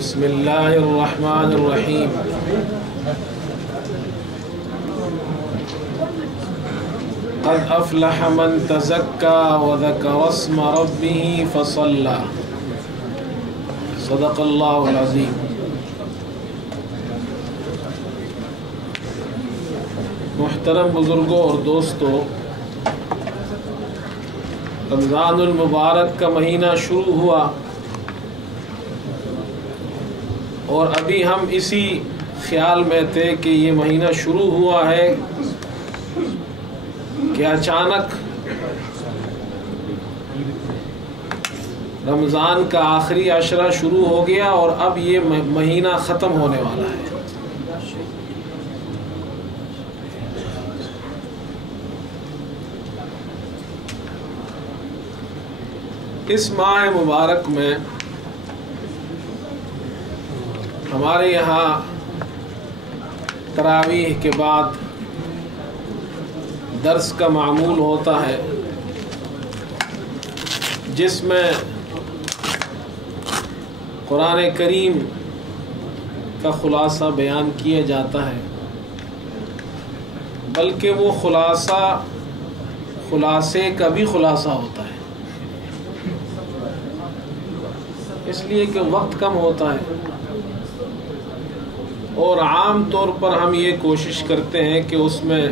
بسم اللہ الرحمن الرحیم۔ قد افلح من تزکا وذکر اسم ربہ فصلی۔ صدق اللہ العظیم۔ محترم بزرگوں اور دوستوں، رمضان المبارک کا مہینہ شروع ہوا اور ابھی ہم اسی خیال میں تھے کہ یہ مہینہ شروع ہوا ہے کہ اچانک رمضان کا آخری عشرہ شروع ہو گیا اور اب یہ مہینہ ختم ہونے والا ہے۔ اس ماہ مبارک میں ہمارے یہاں تراویح کے بعد درس کا معمول ہوتا ہے، جس میں قرآن کریم کا خلاصہ بیان کیا جاتا ہے، بلکہ وہ خلاصے کا بھی خلاصہ ہوتا ہے، اس لیے کہ وقت کم ہوتا ہے اور عام طور پر ہم یہ کوشش کرتے ہیں کہ اس میں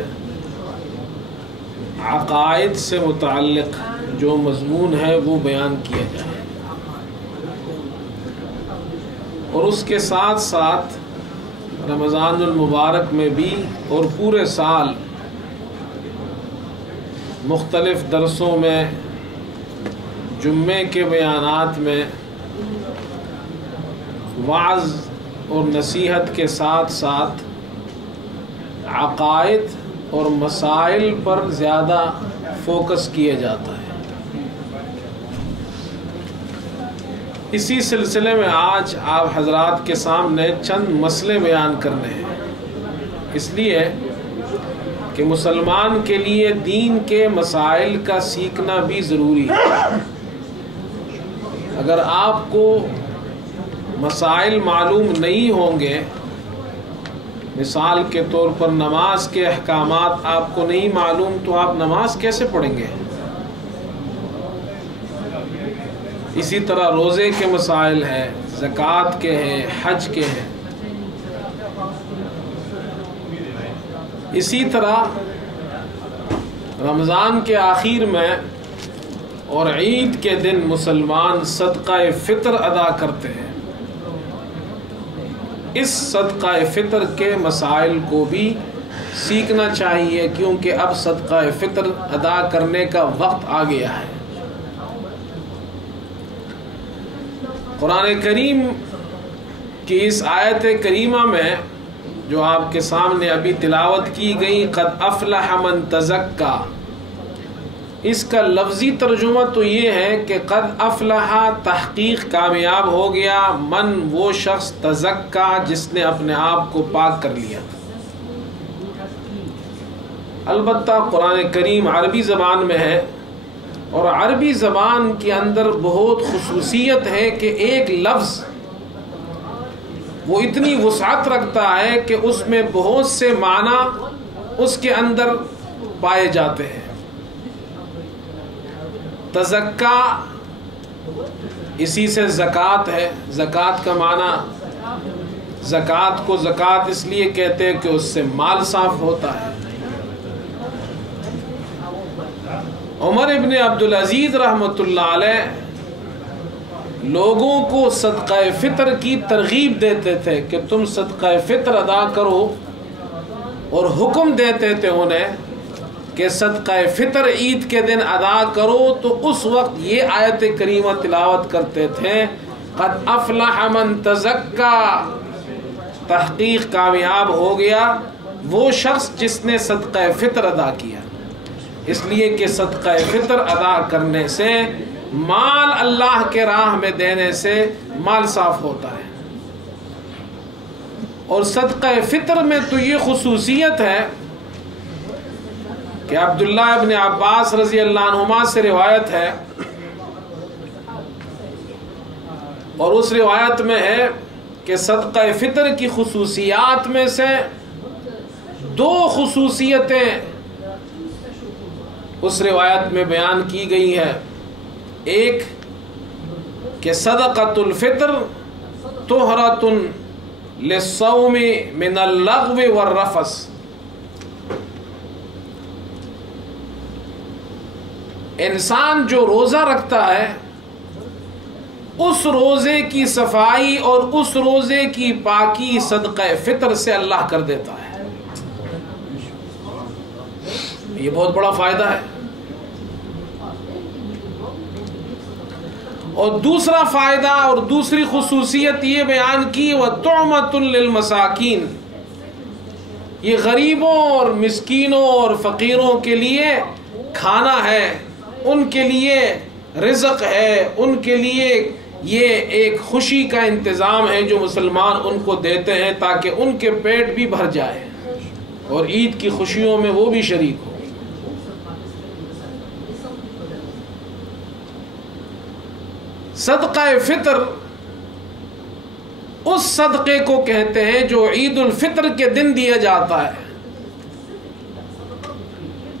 عقائد سے متعلق جو مضمون ہے وہ بیان کیا جائے، اور اس کے ساتھ ساتھ رمضان المبارک میں بھی اور پورے سال مختلف درسوں میں، جمعے کے بیانات میں وعظ اور نصیحت کے ساتھ ساتھ عقائد اور مسائل پر زیادہ فوکس کیا جاتا ہے۔ اسی سلسلے میں آج آپ حضرات کے سامنے چند مسئلے بیان کرنے ہیں، اس لیے کہ مسلمان کے لیے دین کے مسائل کا سیکھنا بھی ضروری ہے۔ اگر آپ کو مسائل معلوم نہیں ہوں گے، مثال کے طور پر نماز کے احکامات آپ کو نہیں معلوم تو آپ نماز کیسے پڑھیں گے؟ اسی طرح روزے کے مسائل ہیں، زکوٰۃ کے ہیں، حج کے ہیں۔ اسی طرح رمضان کے آخر میں اور عید کے دن مسلمان صدقہ فطر ادا کرتے ہیں۔ اس صدقہ فطر کے مسائل کو بھی سیکھنا چاہیے، کیونکہ اب صدقہ فطر ادا کرنے کا وقت آ گیا ہے۔ قرآن کریم کی اس آیت کریمہ میں جو آپ کے سامنے ابھی تلاوت کی گئی، قد افلح من تزکا، اس کا لفظی ترجمہ تو یہ ہے کہ قد افلح تحقیق کامیاب ہو گیا، من وہ شخص، تزکا جس نے اپنے آپ کو پاک کر لیا۔ البتہ قرآن کریم عربی زبان میں ہے، اور عربی زبان کے اندر بہت خصوصیت ہے کہ ایک لفظ وہ اتنی وسعت رکھتا ہے کہ اس میں بہت سے معنی اس کے اندر پائے جاتے ہیں۔ تزکا اسی سے زکوٰۃ ہے، زکوٰۃ کا معنی، زکوٰۃ کو زکوٰۃ اس لیے کہتے ہیں کہ اس سے مال صاف ہوتا ہے۔ عمر ابن عبدالعزیز رحمۃ اللہ علیہ لوگوں کو صدقہ فطر کی ترغیب دیتے تھے کہ تم صدقہ فطر ادا کرو، اور حکم دیتے تھے انہیں کہ صدقہ فطر عید کے دن ادا کرو، تو اس وقت یہ آیت کریمہ تلاوت کرتے تھے، قد افلح من تزکا، تحقیق کامیاب ہو گیا وہ شخص جس نے صدقہ فطر ادا کیا، اس لیے کہ صدقہ فطر ادا کرنے سے، مال اللہ کے راہ میں دینے سے مال صاف ہوتا ہے۔ اور صدقہ فطر میں تو یہ خصوصیت ہے کہ عبداللہ ابن عباس رضی اللہ عنہما سے روایت ہے، اور اس روایت میں ہے کہ صدقہ فطر کی خصوصیات میں سے 2 خصوصیتیں اس روایت میں بیان کی گئی ہے. ایک کہ صدقۃ الفطر طہرۃ للصوم من اللغو والرفث. انسان جو روزہ رکھتا ہے اس روزے کی صفائی اور اس روزے کی پاکی صدقہ فطر سے اللہ کر دیتا ہے. یہ بہت بڑا فائدہ ہے. اور دوسرا فائدہ اور دوسری خصوصیت یہ بیان کی وَطُعْمَةٌ لِّلْمَسَاكِينَ. یہ غریبوں اور مسکینوں اور فقیروں کے لیے کھانا ہے، ان کے لیے رزق ہے، ان کے لیے یہ ایک خوشی کا انتظام ہے جو مسلمان ان کو دیتے ہیں تاکہ ان کے پیٹ بھی بھر جائے اور عید کی خوشیوں میں وہ بھی شریک ہو. صدقہ فطر اس صدقے کو کہتے ہیں جو عید الفطر کے دن دیا جاتا ہے.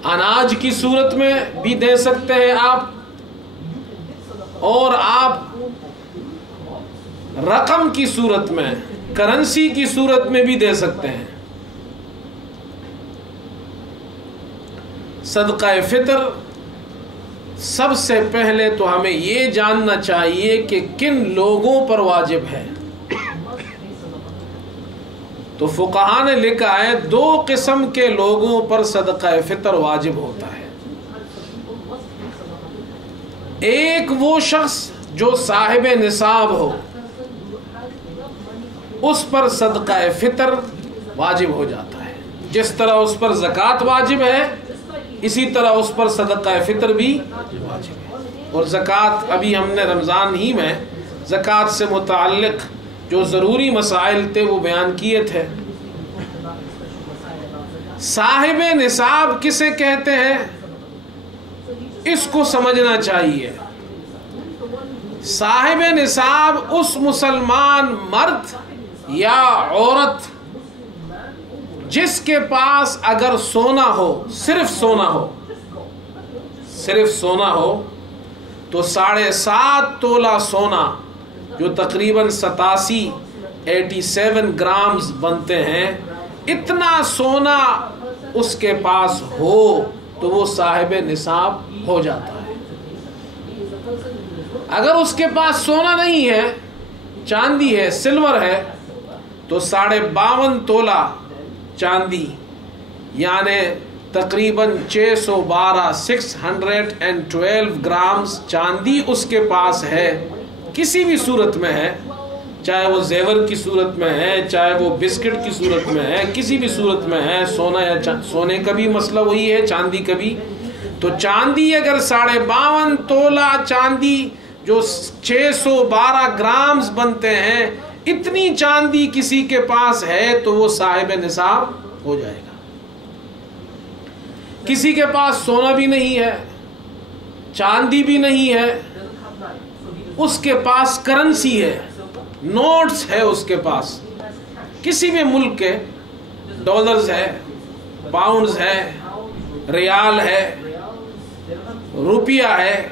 اناج کی صورت میں بھی دے سکتے ہیں آپ، اور آپ رقم کی صورت میں، کرنسی کی صورت میں بھی دے سکتے ہیں. صدقہ فطر سب سے پہلے تو ہمیں یہ جاننا چاہیے کہ کن لوگوں پر واجب ہے. تو فقہاء نے لکھا ہے 2 قسم کے لوگوں پر صدقہ فطر واجب ہوتا ہے. ایک وہ شخص جو صاحب نصاب ہو، اس پر صدقہ فطر واجب ہو جاتا ہے. جس طرح اس پر زکوٰۃ واجب ہے اسی طرح اس پر صدقہ فطر بھی واجب ہے. اور زکوٰۃ ابھی ہم نے رمضان ہی میں زکوٰۃ سے متعلق جو ضروری مسائل تھے وہ بیان کیے تھے. صاحب نصاب کسے کہتے ہیں اس کو سمجھنا چاہیے. صاحب نصاب اس مسلمان مرد یا عورت جس کے پاس اگر سونا ہو، صرف سونا ہو تو 7.5 تولہ سونا جو تقریباً 87 گرامز بنتے ہیں، اتنا سونا اس کے پاس ہو تو وہ صاحب نصاب ہو جاتا ہے. اگر اس کے پاس سونا نہیں ہے، چاندی ہے، سلور ہے، تو 52.5 تولہ چاندی یعنی تقریباً 612 گرامز چاندی اس کے پاس ہے. کسی بھی صورت میں ہے، چاہے وہ زیور کی صورت میں ہے، چاہے وہ بسکٹ کی صورت میں ہے، کسی بھی صورت میں ہے. سونا یا سونے کا بھی مسئلہ وہی ہے، چاندی کا بھی. تو چاندی اگر 52.5 تولہ چاندی جو 612 گرامز بنتے ہیں، اتنی چاندی کسی کے پاس ہے تو وہ صاحب نصاب ہو جائے گا. کسی کے پاس سونا بھی نہیں ہے، چاندی بھی نہیں ہے، اس کے پاس کرنسی ہے، نوٹس ہے اس کے پاس، کسی بھی ملک کے ڈالرز ہے، پاؤنڈز ہے، ریال ہے، روپیہ ہے،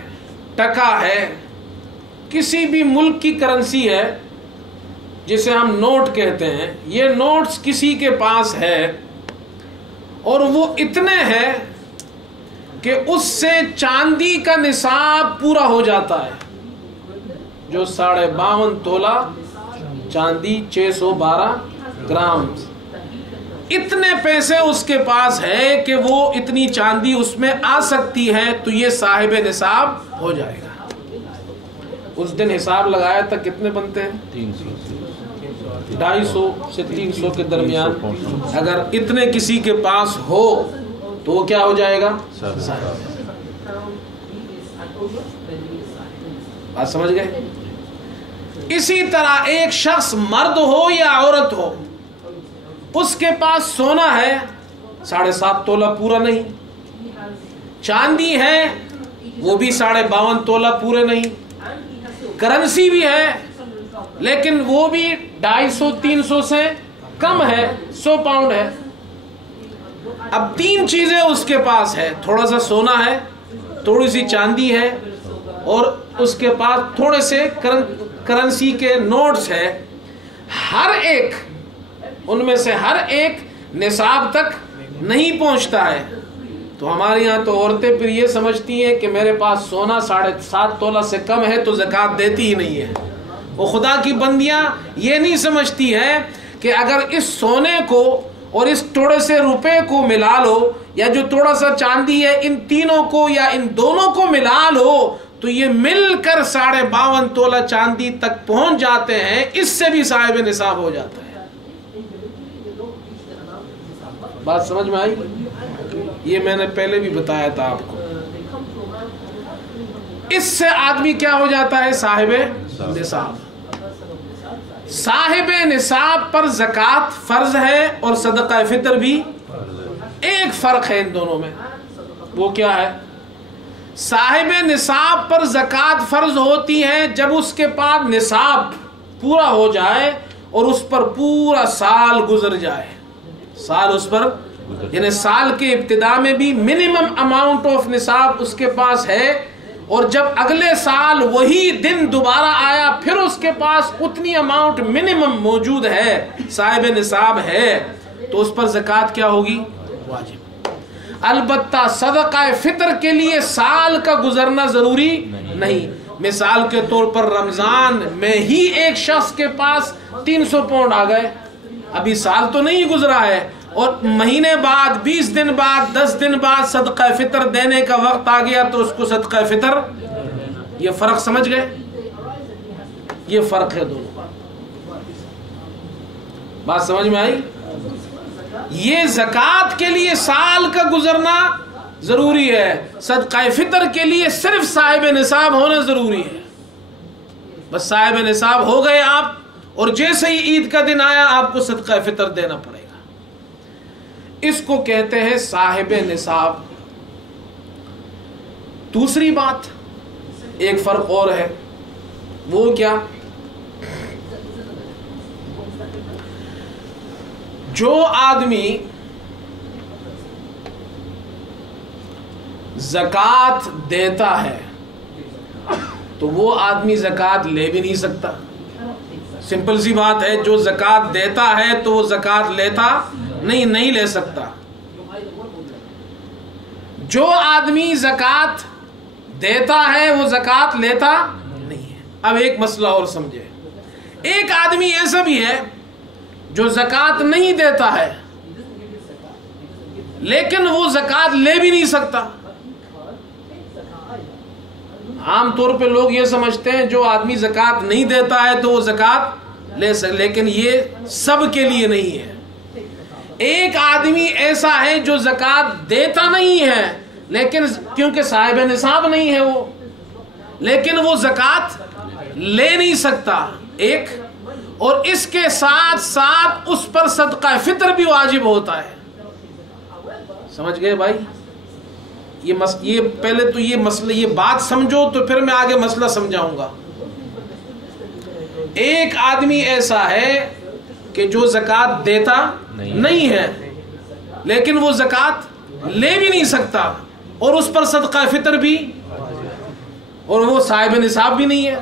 ٹکا ہے، کسی بھی ملک کی کرنسی ہے جسے ہم نوٹ کہتے ہیں. یہ نوٹس کسی کے پاس ہے اور وہ اتنے ہیں کہ اس سے چاندی کا نصاب پورا ہو جاتا ہے. جو 52.5 تولہ چاندی 612 گرام، اتنے پیسے اس کے پاس ہے کہ وہ اتنی چاندی اس میں آ سکتی ہے تو یہ صاحب نصاب ہو جائے گا. اس دن حساب لگایا تھا کتنے بنتے ہیں؟ 250 سے 300 کے درمیان. اگر اتنے کسی کے پاس ہو تو وہ کیا ہو جائے گا؟ بات سمجھ گئے؟ اسی طرح ایک شخص مرد ہو یا عورت ہو، اس کے پاس سونا ہے 7.5 تولہ پورا نہیں، چاندی ہے وہ بھی 52.5 تولہ پورے نہیں، کرنسی بھی ہے لیکن وہ بھی 250-300 سے کم ہے، 100 پاؤنڈ ہے۔ اب 3 چیزیں اس کے پاس ہے، تھوڑا سا سونا ہے، تھوڑی سی چاندی ہے، اور اس کے پاس تھوڑے سے کرنسی کے نوٹس ہے۔ ہر ایک ان میں سے ہر ایک نصاب تک نہیں پہنچتا ہے۔ تو ہمارے یہاں تو عورتیں پھر یہ سمجھتی ہیں کہ میرے پاس سونا 7.5 تولہ سے کم ہے تو زکوٰۃ دیتی ہی نہیں ہے۔ وہ خدا کی بندیاں یہ نہیں سمجھتی ہے کہ اگر اس سونے کو اور اس تھوڑے سے روپے کو ملا لو، یا جو تھوڑا سا چاندی ہے، ان تینوں کو یا ان دونوں کو ملا لو تو یہ مل کر 52.5 تولہ چاندی تک پہنچ جاتے ہیں، اس سے بھی صاحب نصاب ہو جاتا ہے۔ بات سمجھ میں آئی؟ یہ میں نے پہلے بھی بتایا تھا آپ کو۔ اس سے آدمی کیا ہو جاتا ہے؟ صاحب نصاب۔ صاحب نصاب پر زکوٰۃ فرض ہے اور صدقہ فطر بھی۔ ایک فرق ہے ان دونوں میں، وہ کیا ہے؟ صاحب نصاب پر زکوٰۃ فرض ہوتی ہے جب اس کے پاس نصاب پورا ہو جائے اور اس پر پورا سال گزر جائے۔ سال اس پر، یعنی سال کے ابتدا میں بھی منیمم اماؤنٹ آف نصاب اس کے پاس ہے، اور جب اگلے سال وہی دن دوبارہ آیا پھر اس کے پاس اتنی اماؤنٹ منیمم موجود ہے، صاحب نصاب ہے، تو اس پر زکوٰۃ کیا ہوگی؟ واجب۔ البتہ صدقہ فطر کے لیے سال کا گزرنا ضروری نہیں۔ مثال کے طور پر رمضان میں ہی ایک شخص کے پاس 300 پاؤنڈ آ گئے، ابھی سال تو نہیں گزرا ہے، اور مہینے بعد، 20 دن بعد، 10 دن بعد صدقہ فطر دینے کا وقت آ گیا تو اس کو صدقہ فطر۔ یہ فرق سمجھ گئے؟ یہ فرق ہے دونوں۔ بات سمجھ میں آئی؟ یہ زکوٰۃ کے لیے سال کا گزرنا ضروری ہے، صدقہ فطر کے لیے صرف صاحب نصاب ہونا ضروری ہے۔ بس صاحب نصاب ہو گئے آپ، اور جیسے ہی عید کا دن آیا آپ کو صدقہ فطر دینا پڑے گا۔ اس کو کہتے ہیں صاحب نصاب۔ دوسری بات، ایک فرق اور ہے، وہ کیا؟ جو آدمی زکوٰۃ دیتا ہے تو وہ آدمی زکوٰۃ لے بھی نہیں سکتا۔ سمپل سی بات ہے، جو زکوٰۃ دیتا ہے تو وہ زکوٰۃ لیتا نہیں لے سکتا۔ جو آدمی زکوٰۃ دیتا ہے وہ زکوٰۃ لیتا نہیں ہے۔ اب ایک مسئلہ اور سمجھے، ایک آدمی ایسا بھی ہے جو زکوٰۃ نہیں دیتا ہے لیکن وہ زکوٰۃ لے بھی نہیں سکتا۔ عام طور پہ لوگ یہ سمجھتے ہیں جو آدمی زکوٰۃ نہیں دیتا ہے تو وہ زکوٰۃ لے سکتا، لیکن یہ سب کے لیے نہیں ہے۔ ایک آدمی ایسا ہے جو زکوٰۃ دیتا نہیں ہے لیکن کیونکہ صاحب نصاب نہیں ہے وہ، لیکن وہ زکوٰۃ لے نہیں سکتا ایک، اور اس کے ساتھ ساتھ اس پر صدقہ فطر بھی واجب ہوتا ہے۔ سمجھ گئے بھائی؟ یہ پہلے تو یہ مسئلہ، یہ بات سمجھو تو پھر میں آگے مسئلہ سمجھاؤں گا۔ ایک آدمی ایسا ہے کہ جو زکوٰۃ دیتا نہیں ہے لیکن وہ زکوٰۃ لے بھی نہیں سکتا، اور اس پر صدقہ فطر بھی، اور وہ صاحب نصاب بھی نہیں ہے،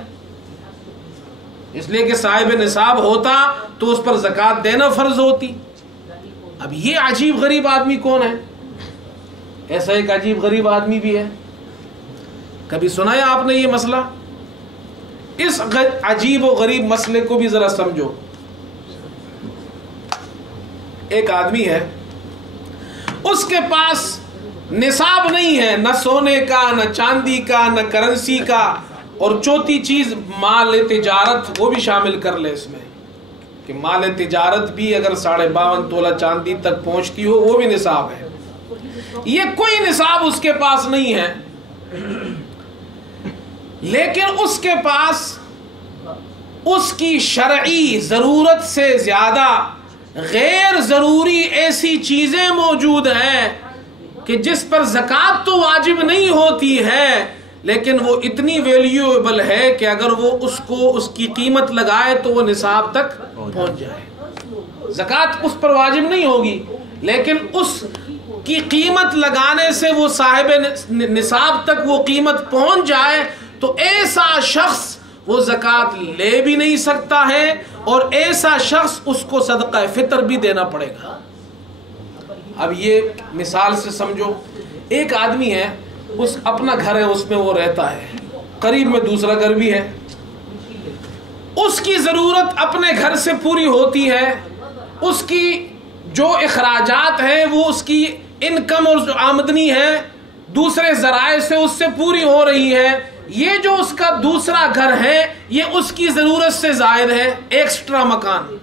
اس لیے کہ صاحب نصاب ہوتا تو اس پر زکوٰۃ دینا فرض ہوتی۔ اب یہ عجیب غریب آدمی کون ہے؟ ایسا ایک عجیب غریب آدمی بھی ہے، کبھی سنا ہے آپ نے یہ مسئلہ؟ اس عجیب و غریب مسئلے کو بھی ذرا سمجھو۔ ایک آدمی ہے، اس کے پاس نصاب نہیں ہے، نہ سونے کا، نہ چاندی کا، نہ کرنسی کا، اور چوتھی چیز مال تجارت، وہ بھی شامل کر لے اس میں، کہ مال تجارت بھی اگر 52.5 تولہ چاندی تک پہنچتی ہو وہ بھی نصاب ہے۔ یہ کوئی نصاب اس کے پاس نہیں ہے، لیکن اس کے پاس اس کی شرعی ضرورت سے زیادہ غیر ضروری ایسی چیزیں موجود ہیں کہ جس پر زکوٰۃ تو واجب نہیں ہوتی ہے لیکن وہ اتنی ویلیویبل ہے کہ اگر وہ اس کو اس کی قیمت لگائے تو وہ نصاب تک پہنچ جائے. زکوٰۃ اس پر واجب نہیں ہوگی لیکن اس کی قیمت لگانے سے وہ صاحب نصاب تک وہ قیمت پہنچ جائے تو ایسا شخص وہ زکوٰۃ لے بھی نہیں سکتا ہے اور ایسا شخص اس کو صدقہ فطر بھی دینا پڑے گا. اب یہ مثال سے سمجھو, ایک آدمی ہے, اس اپنا گھر ہے, اس میں وہ رہتا ہے, قریب میں دوسرا گھر بھی ہے, اس کی ضرورت اپنے گھر سے پوری ہوتی ہے, اس کی جو اخراجات ہیں وہ اس کی انکم اور جو آمدنی ہے دوسرے ذرائع سے اس سے پوری ہو رہی ہے. یہ جو اس کا دوسرا گھر ہے یہ اس کی ضرورت سے زائد ہے, ایکسٹرا مکان.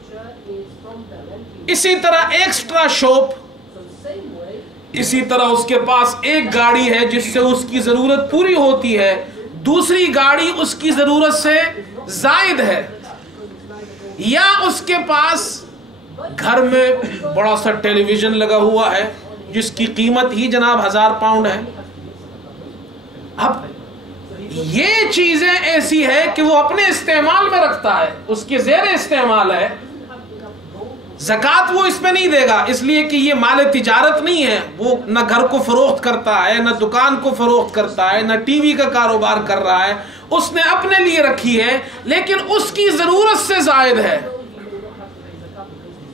اسی طرح ایکسٹرا شاپ, اسی طرح اس کے پاس ایک گاڑی ہے جس سے اس کی ضرورت پوری ہوتی ہے, دوسری گاڑی اس کی ضرورت سے زائد ہے. یا اس کے پاس گھر میں بڑا سا ٹیلی ویژن لگا ہوا ہے جس کی قیمت ہی جناب 1000 پاؤنڈ ہے. اب یہ چیزیں ایسی ہے کہ وہ اپنے استعمال میں رکھتا ہے, اس کے زیر استعمال ہے, زکوٰۃ وہ اس میں نہیں دے گا اس لیے کہ یہ مال تجارت نہیں ہے. وہ نہ گھر کو فروخت کرتا ہے, نہ دکان کو فروخت کرتا ہے, نہ ٹی وی کا کاروبار کر رہا ہے, اس نے اپنے لیے رکھی ہے لیکن اس کی ضرورت سے زائد ہے,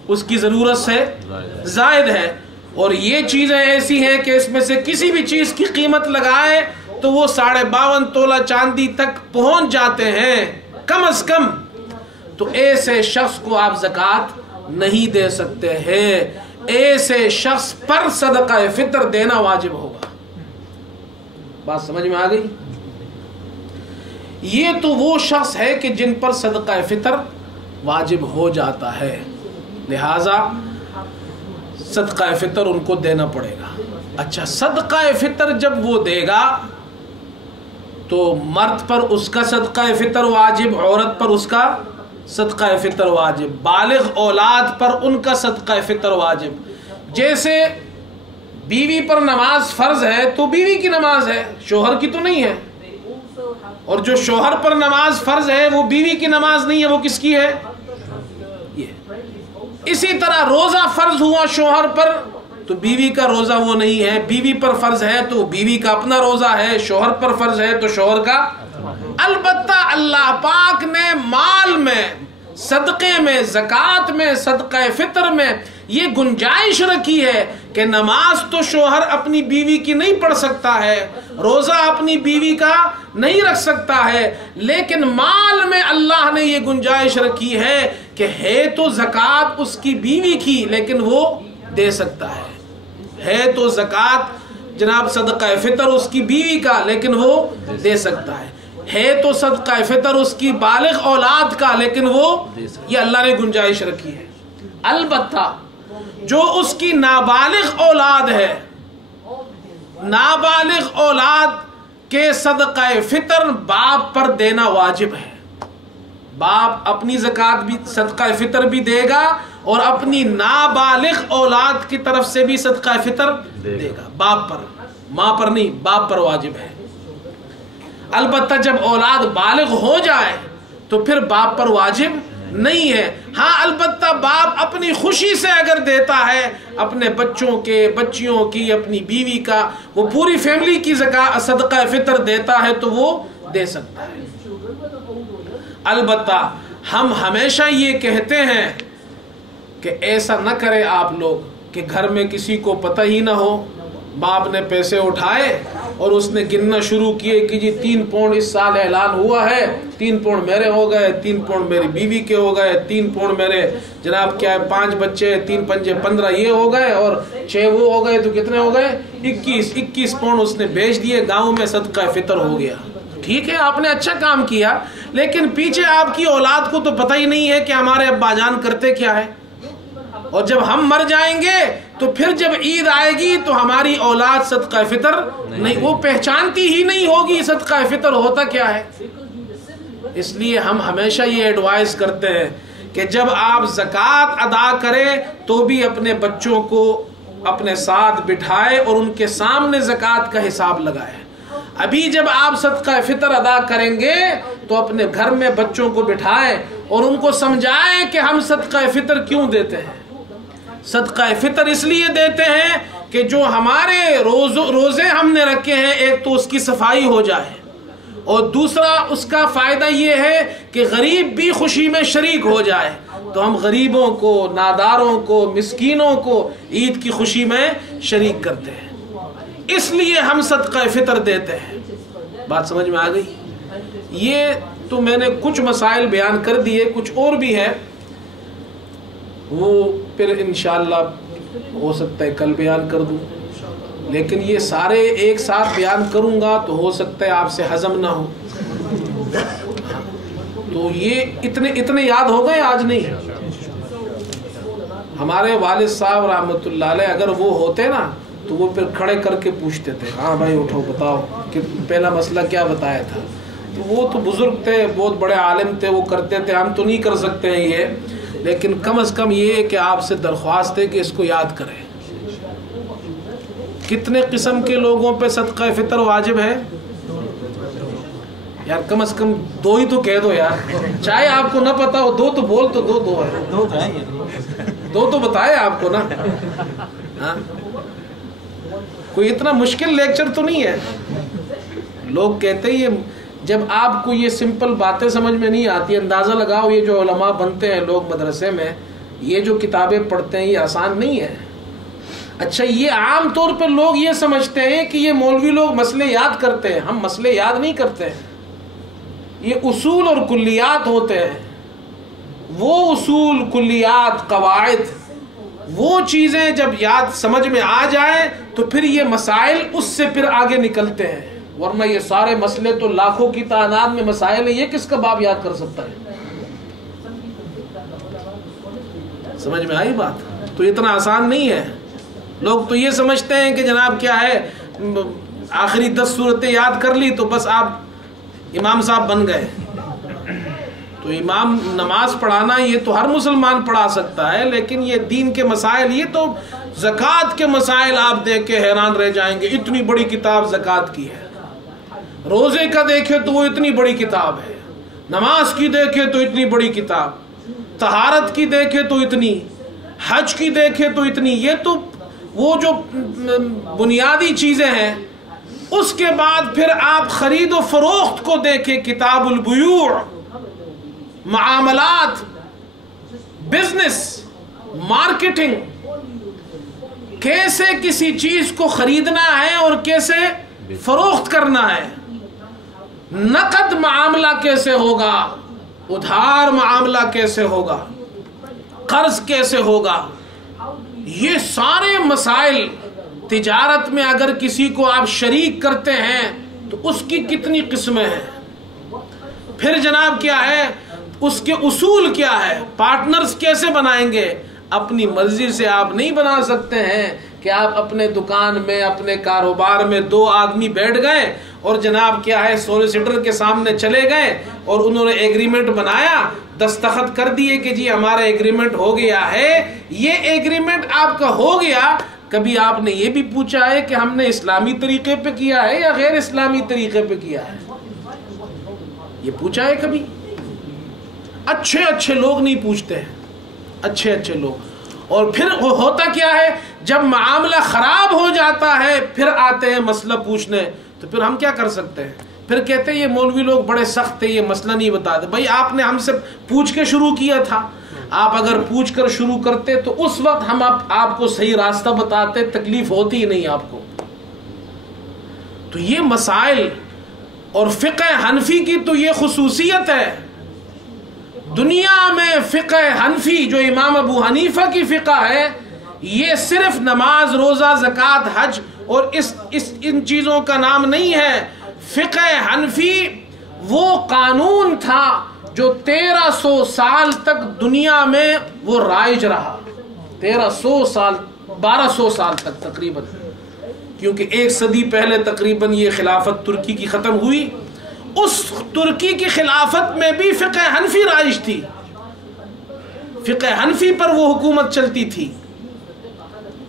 اس کی ضرورت سے زائد ہے. اور یہ چیزیں ایسی ہیں کہ اس میں سے کسی بھی چیز کی قیمت لگائے تو وہ 52.5 تولہ چاندی تک پہنچ جاتے ہیں کم از کم. تو ایسے شخص کو آپ زکوٰۃ نہیں دے سکتے ہیں, ایسے شخص پر صدقہ فطر دینا واجب ہوگا. بات سمجھ میں آ گئی؟ یہ تو وہ شخص ہے کہ جن پر صدقہ فطر واجب ہو جاتا ہے, لہذا صدقہ فطر ان کو دینا پڑے گا. اچھا, صدقہ فطر جب وہ دے گا تو مرد پر اس کا صدقہ فطر واجب, عورت پر اس کا صدقہ فطر واجب, بالغ اولاد پر ان کا صدقہ فطر واجب. جیسے بیوی پر نماز فرض ہے تو بیوی کی نماز ہے, شوہر کی تو نہیں ہے, اور جو شوہر پر نماز فرض ہے وہ بیوی کی نماز نہیں ہے, وہ کس کی ہے؟ اسی طرح روزہ فرض ہوا شوہر پر تو بیوی کا روزہ وہ نہیں ہے, بیوی پر فرض ہے تو بیوی کا اپنا روزہ ہے, شوہر پر فرض ہے تو شوہر کا. البتہ اللہ پاک نے مال میں, صدقے میں, زکوٰۃ میں, صدقہ فطر میں یہ گنجائش رکھی ہے کہ نماز تو شوہر اپنی بیوی کی نہیں پڑھ سکتا ہے, روزہ اپنی بیوی کا نہیں رکھ سکتا ہے, لیکن مال میں اللہ نے یہ گنجائش رکھی ہے کہ ہے تو زکوٰۃ اس کی بیوی کی لیکن وہ دے سکتا ہے تو زکوٰۃ جناب صدقہ فطر اس کی بیوی کا لیکن وہ دے سکتا ہے تو صدقہ فطر اس کی بالغ اولاد کا لیکن وہ, یہ اللہ نے گنجائش رکھی ہے. البتہ جو اس کی نابالغ اولاد ہے, نابالغ اولاد کے صدقہ فطر باپ پر دینا واجب ہے. باپ اپنی زکوٰۃ بھی, صدقہ فطر بھی دے گا اور اپنی نابالغ اولاد کی طرف سے بھی صدقہ فطر دے گا. باپ پر, ماں پر نہیں, باپ پر واجب ہے. البتہ جب اولاد بالغ ہو جائے تو پھر باپ پر واجب نہیں ہے. ہاں البتہ باپ اپنی خوشی سے اگر دیتا ہے, اپنے بچوں کے, بچیوں کی, اپنی بیوی کا, وہ پوری فیملی کی زکوٰۃ صدقہ فطر دیتا ہے تو وہ دے سکتا ہے. البتہ ہم ہمیشہ یہ کہتے ہیں کہ ایسا نہ کرے آپ لوگ کہ گھر میں کسی کو پتہ ہی نہ ہو. باپ نے پیسے اٹھائے اور اس نے گننا شروع کیے کہ جی 3 پاؤنڈ اس سال اعلان ہوا ہے, 3 پاؤنڈ میرے ہو گئے, 3 پاؤنڈ میری بیوی کے ہو گئے, 3 پاؤنڈ میرے جناب کیا ہے 5 بچے, 3 پنجے 15 یہ ہو گئے, اور 6 وہ ہو گئے, تو کتنے ہو گئے 21 پاؤنڈ اس نے بیچ دیے, گاؤں میں صدقہ فطر ہو گیا. ٹھیک ہے, آپ نے اچھا کام کیا, لیکن پیچھے آپ کی اولاد کو تو پتہ ہی نہیں ہے کہ ہمارے ابا جان کرتے کیا ہے, اور جب ہم مر جائیں گے تو پھر جب عید آئے گی تو ہماری اولاد صدقہ فطر نہیں, وہ پہچانتی ہی نہیں ہوگی صدقہ فطر ہوتا کیا ہے. اس لیے ہم ہمیشہ یہ ایڈوائز کرتے ہیں کہ جب آپ زکوٰۃ ادا کریں تو بھی اپنے بچوں کو اپنے ساتھ بٹھائے اور ان کے سامنے زکوٰۃ کا حساب لگائے. ابھی جب آپ صدقہ فطر ادا کریں گے تو اپنے گھر میں بچوں کو بٹھائیں اور ان کو سمجھائیں کہ ہم صدقہ فطر کیوں دیتے ہیں۔ صدقہ فطر اس لیے دیتے ہیں کہ جو ہمارے روزے ہم نے رکھے ہیں، ایک تو اس کی صفائی ہو جائے، اور دوسرا اس کا فائدہ یہ ہے کہ غریب بھی خوشی میں شریک ہو جائے، تو ہم غریبوں کو، ناداروں کو، مسکینوں کو عید کی خوشی میں شریک کرتے ہیں، اس لیے ہم صدقہ فطر دیتے ہیں۔ بات سمجھ میں آ گئی؟ یہ تو میں نے کچھ مسائل بیان کر دیے، کچھ اور بھی ہے، وہ پھر انشاءاللہ ہو سکتا ہے کل بیان کر دوں، لیکن یہ سارے ایک ساتھ بیان کروں گا تو ہو سکتا ہے آپ سے ہضم نہ ہو، تو یہ اتنے یاد ہو گئے آج نہیں۔ ہمارے والد صاحب رحمۃ اللہ علیہ اگر وہ ہوتے نا تو وہ پھر کھڑے کر کے پوچھتے تھے، ہاں بھائی اٹھو بتاؤ کہ پہلا مسئلہ کیا بتایا تھا۔ تو وہ تو بزرگ تھے، بہت بڑے عالم تھے، وہ کرتے تھے، ہم تو نہیں کر سکتے ہیں یہ، لیکن کم از کم یہ کہ آپ سے درخواست ہے کہ اس کو یاد کریں۔ کتنے قسم کے لوگوں پہ صدقہ فطر واجب ہے یار؟ کم از کم 2 ہی تو کہہ دو یار، چاہے آپ کو نہ پتا ہو 2 تو بول تو 2 ہے، 2 تو بتائے آپ کو نا۔ ہاں کوئی اتنا مشکل لیکچر تو نہیں ہے۔ لوگ کہتے ہیں جب آپ کو یہ سمپل باتیں سمجھ میں نہیں آتی، اندازہ لگاؤ یہ جو علماء بنتے ہیں لوگ مدرسے میں، یہ جو کتابیں پڑھتے ہیں یہ آسان نہیں ہے۔ اچھا یہ عام طور پہ لوگ یہ سمجھتے ہیں کہ یہ مولوی لوگ مسئلے یاد کرتے ہیں، ہم مسئلے یاد نہیں کرتے ہیں، یہ اصول اور کلیات ہوتے ہیں۔ وہ اصول، کلیات، قواعد، وہ چیزیں جب یاد سمجھ میں آ جائیں تو پھر یہ مسائل اس سے پھر آگے نکلتے ہیں، ورنہ یہ سارے مسئلے تو لاکھوں کی تعداد میں مسائل ہیں، یہ کس کا باپ یاد کر سکتا ہے؟ سمجھ میں آئی بات؟ تو اتنا آسان نہیں ہے۔ لوگ تو یہ سمجھتے ہیں کہ جناب کیا ہے، آخری 10 صورتیں یاد کر لی تو بس آپ امام صاحب بن گئے۔ تو امام نماز پڑھانا یہ تو ہر مسلمان پڑھا سکتا ہے، لیکن یہ دین کے مسائل، یہ تو زکوٰۃ کے مسائل آپ دیکھ کے حیران رہ جائیں گے، اتنی بڑی کتاب زکوٰۃ کی ہے۔ روزے کا دیکھے تو وہ اتنی بڑی کتاب ہے، نماز کی دیکھے تو اتنی بڑی کتاب، طہارت کی دیکھے تو اتنی، حج کی دیکھے تو اتنی، یہ تو وہ جو بنیادی چیزیں ہیں۔ اس کے بعد پھر آپ خرید و فروخت کو دیکھیں، کتاب البیوع، معاملات، بزنس، مارکیٹنگ، کیسے کسی چیز کو خریدنا ہے اور کیسے فروخت کرنا ہے، نقد معاملہ کیسے ہوگا، ادھار معاملہ کیسے ہوگا، قرض کیسے ہوگا، یہ سارے مسائل۔ تجارت میں اگر کسی کو آپ شریک کرتے ہیں تو اس کی کتنی قسمیں ہیں، پھر جناب کیا ہے، اس کے اصول کیا ہے، پارٹنرز کیسے بنائیں گے۔ اپنی مرضی سے آپ نہیں بنا سکتے ہیں کہ آپ اپنے دکان میں، اپنے کاروبار میں 2 آدمی بیٹھ گئے اور جناب کیا ہے سولیسیٹر کے سامنے چلے گئے اور انہوں نے ایگریمنٹ بنایا، دستخط کر دیے کہ جی ہمارا ایگریمنٹ ہو گیا ہے۔ یہ ایگریمنٹ آپ کا ہو گیا، کبھی آپ نے یہ بھی پوچھا ہے کہ ہم نے اسلامی طریقے پہ کیا ہے یا غیر اسلامی طریقے پہ کیا ہے؟ یہ پوچھا ہے کبھی؟ اچھے لوگ نہیں پوچھتے ہیں، اچھے لوگ۔ اور پھر ہوتا کیا ہے، جب معاملہ خراب ہو جاتا ہے پھر آتے ہیں مسئلہ پوچھنے، تو پھر ہم کیا کر سکتے ہیں؟ پھر کہتے ہیں یہ مولوی لوگ بڑے سخت ہیں، یہ مسئلہ نہیں بتاتے۔ بھائی آپ نے ہم سے پوچھ کے شروع کیا تھا، آپ اگر پوچھ کر شروع کرتے تو اس وقت ہم آپ کو صحیح راستہ بتاتے، تکلیف ہوتی ہی نہیں آپ کو۔ تو یہ مسائل، اور فقہ حنفی کی تو یہ خصوصیت ہے، دنیا میں فقہ حنفی جو امام ابو حنیفہ کی فقہ ہے، یہ صرف نماز، روزہ، زکوٰۃ، حج اور ان چیزوں کا نام نہیں ہے۔ فقہ حنفی وہ قانون تھا جو 1300 سال تک دنیا میں وہ رائج رہا، 1300 سال، 1200 سال تک تقریباً، کیونکہ 1 صدی پہلے تقریباً یہ خلافت ترکی کی ختم ہوئی۔ اس ترکی کی خلافت میں بھی فقہ حنفی رائج تھی، فقہ حنفی پر وہ حکومت چلتی تھی۔